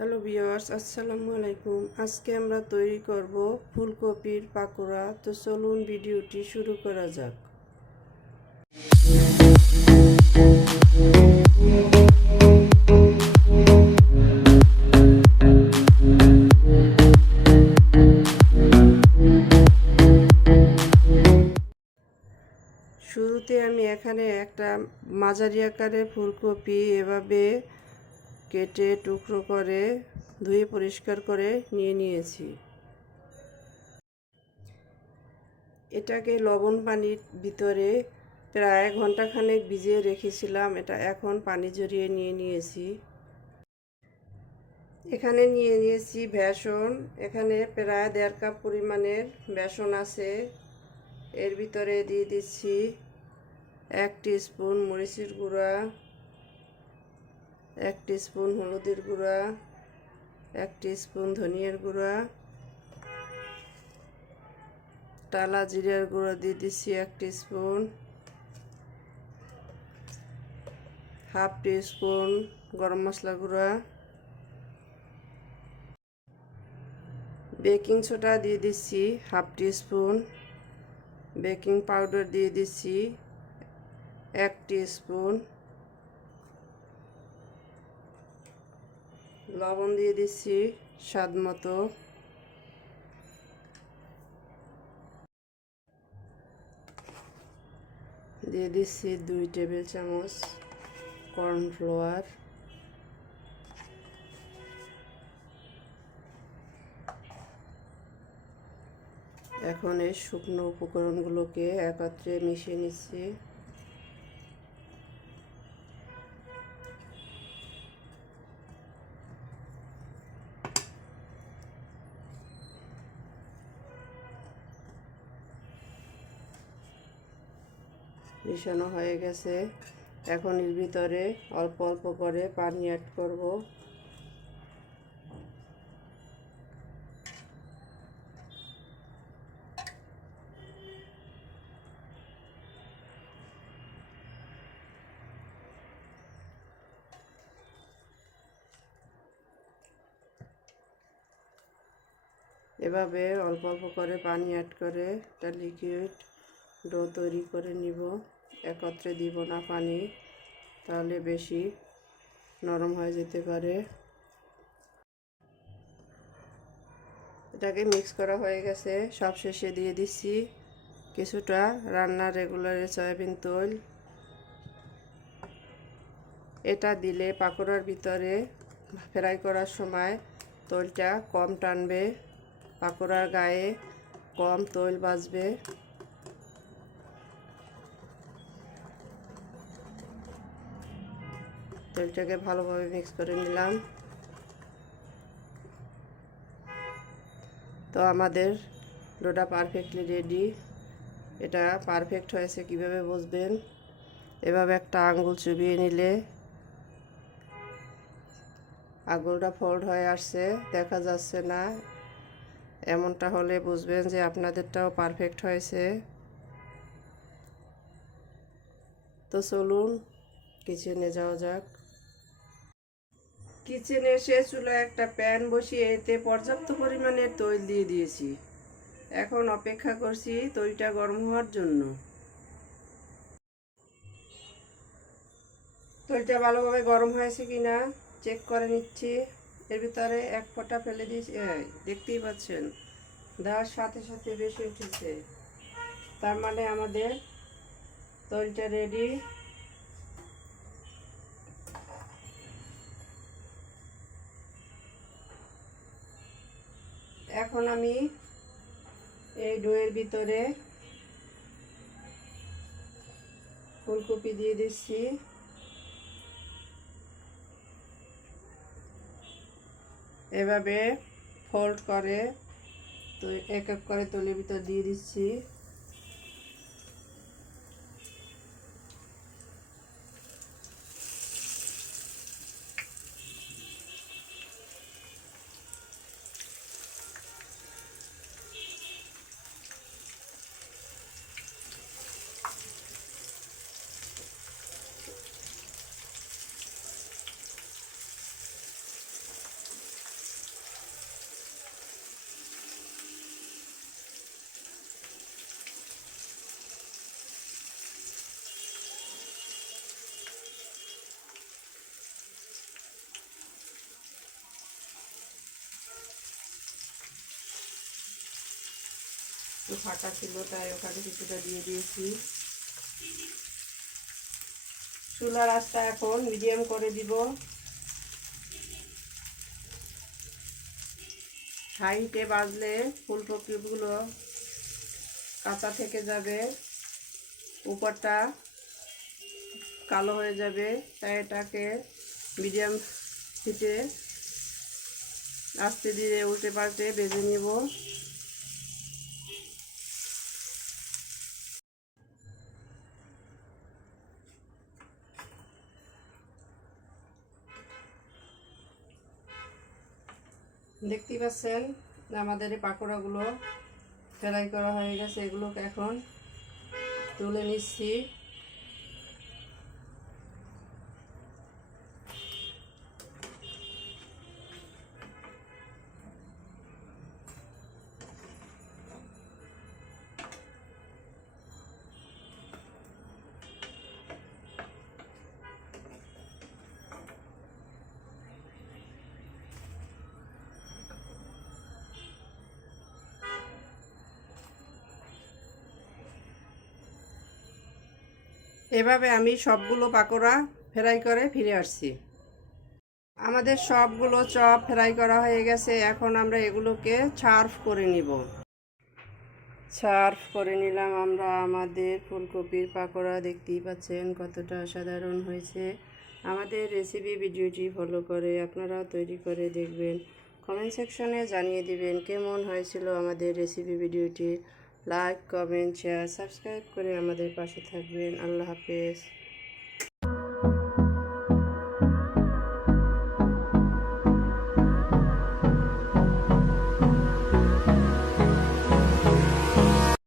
Hello viewers আসসালামু আলাইকুম। আজকে আমরা তৈরি করব ফুলকপির পাকোড়া। তো চলুন ভিডিওটি শুরু করা যাক। শুরুতে আমি এখানে একটা মাঝারি আকারের ফুলকপি এভাবে কেটে টুকরো করে ধুয়ে পরিষ্কার করে নিয়ে নিয়েছি। এটাকে লবণ পানির ভিতরে প্রায় ঘন্টাখানেক ভিজিয়ে রেখেছিলাম, এটা এখন পানি জড়িয়ে নিয়ে নিয়েছি। এখানে নিয়ে নিয়েছি বেসন, এখানে প্রায় দেড় কাপ পরিমাণের বেসন আছে। এর ভিতরে দিয়ে দিচ্ছি এক স্পুন মরিচের গুঁড়া এক স্পুন হলুদের গুঁড়া, এক স্পুন ধনিয়ার গুঁড়া, টালা জিরার গুঁড়া দিয়ে দিচ্ছি এক স্পুন হাফ স্পুন গরম মশলা গুঁড়া, বেকিং সোডা দিয়ে দিচ্ছি হাফ স্পুন বেকিং পাউডার দিয়ে দিচ্ছি এক স্পুন লবণ দিয়ে দিচ্ছি স্বাদ মতো। দিয়ে দিচ্ছি দুই টেবিল চামচ কর্নফ্লাওয়ার এখন এই শুকনো উপকরণগুলোকে একত্রে মিশিয়ে নিচ্ছি। মিশানো হয়ে গেছে। এখন এর ভিতরে অল্প অল্প করে পানি অ্যাড করব। এভাবে অল্প অল্প করে পানি অ্যাড করে একটা লিকুইড ডো তৈরি করে নিব। একত্রে দিব না পানি, তাহলে বেশি নরম হয়ে যেতে পারে। এটাকে মিক্স করা হয়ে গেছে। সব শেষে দিয়ে দিচ্ছি কিছুটা রান্নার রেগুলারের সয়াবিন তৈল। এটা দিলে পাকোড়ার ভিতরে ফ্রাই করার সময় তৈলটা কম টানবে, পাকোড়ার গায়ে কম তৈল বাজবে। তেলটাকে ভালোভাবে মিক্স করে নিলাম। তো আমাদের ডোটা পারফেক্টলি রেডি এটা পারফেক্ট হয়েছে কীভাবে বুঝবেন? এভাবে একটা আঙ্গুল চুবিয়ে নিলে আঙুলটা ফোল্ড হয়ে আসছে, দেখা যাচ্ছে না। এমনটা হলে বুঝবেন যে আপনাদেরটাও পারফেক্ট হয়েছে। তো চলুন কিচেনে যাওয়া যাক। কিচেনে এসে চুলো একটা প্যান বসিয়ে এতে পর্যাপ্ত পরিমাণে তৈল দিয়ে দিয়েছি। এখন অপেক্ষা করছি তৈলটা গরম হওয়ার জন্য। তৈলটা ভালোভাবে গরম হয়েছে কিনা চেক করে নিচ্ছি। এর ভিতরে এক ফোঁটা ফেলে দিয়েছি। দেখতেই পাচ্ছেন দেওয়ার সাথে সাথে বেশি উঠেছে। তার মানে আমাদের তৈলটা রেডি এখন আমি এই ডোয়ের ভিতরে ফুলকপি দিয়ে দিচ্ছি। এভাবে ফোল্ড করে, তো এক এক করে তলের ভিতর দিয়ে দিচ্ছি। একটু ফাঁকা ছিল, তাই ওখানে কিছুটা দিয়ে দিয়েছি। চুলার আঁচটা এখন মিডিয়াম করে দিব। হাইটে বাজলে ফুলকপিগুলো কাঁচা থেকে যাবে, উপরটা কালো হয়ে যাবে, তাই এটাকে মিডিয়াম হিটে আস্তে ধীরে উল্টে পাল্টে বেজে নিব। দেখতেই পাচ্ছেন আমাদের এই পাকোড়াগুলো ফ্রাই করা হয়ে গেছে এগুলোকে এখন তুলে নিচ্ছি। এভাবে আমি সবগুলো পাকোড়া ফ্রাই করে ফিরে আসছি। আমাদের সবগুলো চপ ফ্রাই করা হয়ে গেছে, এখন আমরা এগুলোকে সার্ভ করে নিব। সার্ভ করে নিলাম আমরা, আমাদের ফুলকপির পাকোড়া দেখতেই পাচ্ছেন কতটা সাধারণ হয়েছে। আমাদের রেসিপি ভিডিওটি ফলো করে, আপনারা তৈরি করে দেখবেন। কমেন্ট সেকশনে জানিয়ে দিবেন কেমন হয়েছিল আমাদের রেসিপি ভিডিওটি। লাইক কমেন্ট শেয়ার সাবস্ক্রাইব করে আমাদের পাশে থাকবেন। আল্লাহ হাফেজ।